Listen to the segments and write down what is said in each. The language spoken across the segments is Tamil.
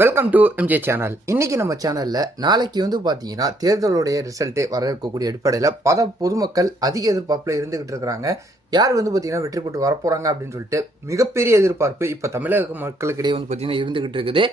Welcome to MJ channel. இன்னைக்கு நம்ம சேனல்ல நாளைக்கு பார்த்தீங்கன்னா தேர்தலுடைய ரிசல்ட் வர இருக்கக்கூடிய அடிப்படையில் பல பொதுமக்கள் அதிக எதிர்பார்ப்புல இருந்துகிட்டு இருக்கிறாங்க. யார் பார்த்தீங்கன்னா வெற்றி பெற்று வரப்போறாங்க அப்படின்னு சொல்லிட்டு மிகப்பெரிய எதிர்பார்ப்பு இப்போ தமிழக மக்களுக்கிடையே பார்த்தீங்கன்னா இருந்துகிட்டு இருக்குது.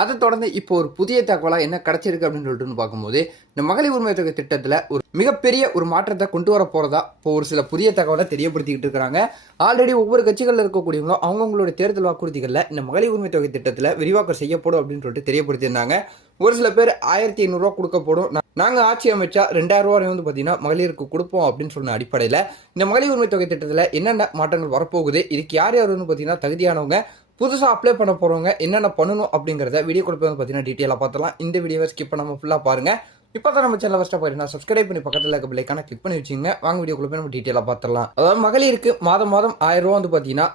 அதை தொடர்ந்து இப்போ ஒரு புதிய தகவலாக என்ன கிடைச்சிருக்கு அப்படின்னு சொல்லிட்டு பார்க்கும்போது, இந்த மகளிர் உரிமை தொகை திட்டத்தில் ஒரு மிகப்பெரிய ஒரு மாற்றத்தை கொண்டு வர போறதா இப்போ ஒரு சில புதிய தகவலை தெரியப்படுத்திக்கிட்டு இருக்கிறாங்க. ஆல்ரெடி ஒவ்வொரு கட்சிகளில் இருக்கக்கூடியவங்களும் அவங்களுடைய தேர்தல் வாக்குறுதிகளில் இந்த மகளிர் உரிமை தொகை திட்டத்தில் விரிவாக்கம் செய்யப்படும் அப்படின்னு சொல்லிட்டு தெரியப்படுத்தியிருந்தாங்க. ஒரு சில பேர் 1500 கொடுக்கப்படும், நாங்கள் ஆட்சி அமைச்சா 2000 ரூபாய் பார்த்தீங்கன்னா மகளிருக்கு கொடுப்போம் அப்படின்னு சொன்ன அடிப்படையில் இந்த மகளிர் உரிமை தொகை திட்டத்தில் என்னென்ன மாற்றங்கள் வரப்போகுது, இதுக்கு யார் யார் பார்த்தீங்கன்னா தகுதியானவங்க, புதுசாக அப்ளை பண்ண போகிறவங்க என்னென்ன பண்ணணும் அப்படிங்கிறத வீடியோ கொடுப்பது பார்த்தீங்கன்னா டீட்டெயிலாக பார்த்தலாம். இந்த வீடியோவை ஸ்கிப் பண்ணாமல் ஃபுல்லாக பாருங்கள். இப்போ தான் நம்ம சேனல் ஃபஸ்ட்டாக போயிருந்தா சப்ஸ்கிரைப் பண்ணி பக்கத்தில் இருக்க பிள்ளைக்கான கிளிக் பண்ணி வச்சுங்க. வாங்க வீடியோ கொடுப்போம், நம்ம டீட்டெயிலாக பார்த்துடலாம். அதாவது மகளிருக்கு மாதம் 1000 ரூபா பார்த்தீங்கன்னா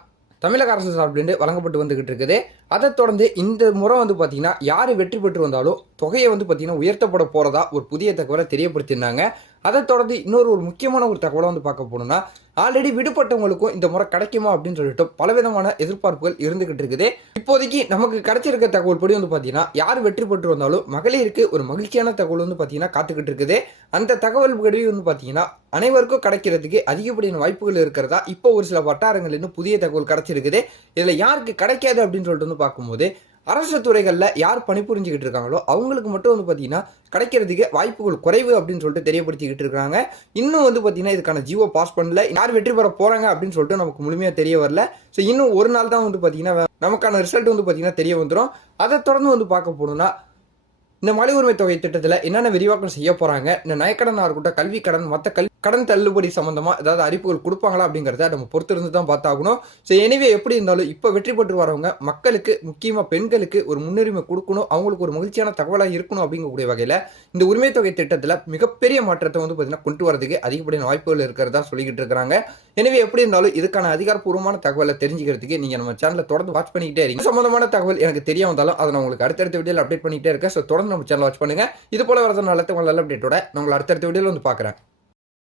தமிழக அரசு சார்பிலிருந்து வழங்கப்பட்டு வந்துகிட்டு இருக்குது. அதை தொடர்ந்து இந்த முறை பார்த்தீங்கன்னா யார் வெற்றி பெற்று வந்தாலும் தொகையை பார்த்தீங்கன்னா உயர்த்தப்பட போறதா ஒரு புதிய தகவலை தெரியப்படுத்தியிருந்தாங்க. அதை தொடர்ந்து இன்னொரு முக்கியமான ஒரு தகவலை பார்க்க போனோம்னா, ஆல்ரெடி விடுபட்டவங்களுக்கும் இந்த முறை கிடைக்குமா அப்படின்னு சொல்லிட்டு பலவிதமான எதிர்பார்ப்புகள் இருந்துகிட்டு இருக்குது. இப்போதைக்கு நமக்கு கிடைச்சிருக்க தகவல் படி பார்த்தீங்கன்னா யார் வெற்றி பெற்று வந்தாலும் மகளிருக்கு ஒரு மகிழ்ச்சியான தகவல் பார்த்தீங்கன்னா காத்துக்கிட்டு இருக்குது. அந்த தகவல் படி பார்த்தீங்கன்னா அனைவருக்கும் கிடைக்கிறதுக்கு அதிகப்படியான வாய்ப்புகள் இருக்கிறதா இப்போ ஒரு சில வட்டாரங்கள் இன்னும் புதிய தகவல் கிடைச்சிருக்குது. இதுல யாருக்கு கிடைக்காது அப்படின்னு சொல்லிட்டு பார்க்கும்போது, அரசு துறைகளில் யார் பணிபுரிஞ்சுக்கிட்டு இருக்காங்களோ அவங்களுக்கு மட்டும் பார்த்தீங்கன்னா கிடைக்கிறதுக்கு வாய்ப்புகள் குறைவு அப்படின்னு சொல்லிட்டு தெரியப்படுத்திக்கிட்டு இருக்காங்க. இன்னும் பார்த்தீங்கன்னா இதுக்கான ஜியோ பாஸ் பண்ணல, யார் வெற்றி பெற போறாங்க அப்படின்னு சொல்லிட்டு நமக்கு முழுமையாக தெரிய வரல. ஸோ இன்னும் ஒரு நாள் தான் பார்த்தீங்கன்னா நமக்கான ரிசல்ட் பார்த்தீங்கன்னா தெரிய வந்துடும். அதை தொடர்ந்து பார்க்க போனோம்னா, இந்த மகளிர் உரிமை தொகை திட்டத்தில் என்னென்ன விரிவாக்கம் செய்ய போறாங்க, இந்த நயக்கடனாக இருக்கட்டும், கல்வி கடன், மற்ற கடன் தள்ளுபடி சம்பந்தமா ஏதாவது அறிவிப்புகள் கொடுப்பாங்களா அப்படிங்கிறத நம்ம பொறுத்திருந்து தான் பார்த்தாகணும். ஸோ எனிவே எப்படி இருந்தாலும் இப்போ வெற்றி பெற்று வரவங்க மக்களுக்கு, முக்கியமாக பெண்களுக்கு ஒரு முன்னுரிமை கொடுக்கணும், அவங்களுக்கு ஒரு மகிழ்ச்சியான தகவலாக இருக்கணும் அப்படிங்கக்கூடிய வகையில் இந்த உரிமை தொகை திட்டத்தில் மிகப்பெரிய மாற்றத்தை பார்த்தீங்கன்னா கொண்டு வரதுக்கு அதிகப்படியான வாய்ப்புகள் இருக்கிறதா சொல்லிக்கிட்டு இருக்கிறாங்க. எனவே எப்படி இருந்தாலும் இதுக்கான அதிகாரப்பூர்வமான தகவலை தெரிஞ்சுக்கிறதுக்கு நீங்கள் நம்ம சேனலை தொடர்ந்து வாட்ச் பண்ணிக்கிட்டே இருக்கீங்க. சம்பந்தமான தகவல் எனக்கு தெரிய வந்தாலும் அதை நான் உங்களுக்கு அடுத்தடுத்த வீடியோவில் அப்டேட் பண்ணிக்கிட்டே இருக்கேன். ஸோ தொடர்ந்து நம்ம சேனல் வாட்ச் பண்ணுங்க. இது போல வரது நல்ல அப்டேட்டோட நான் உங்களை அடுத்தடுத்த வீடியோவில் பார்க்குறேன்.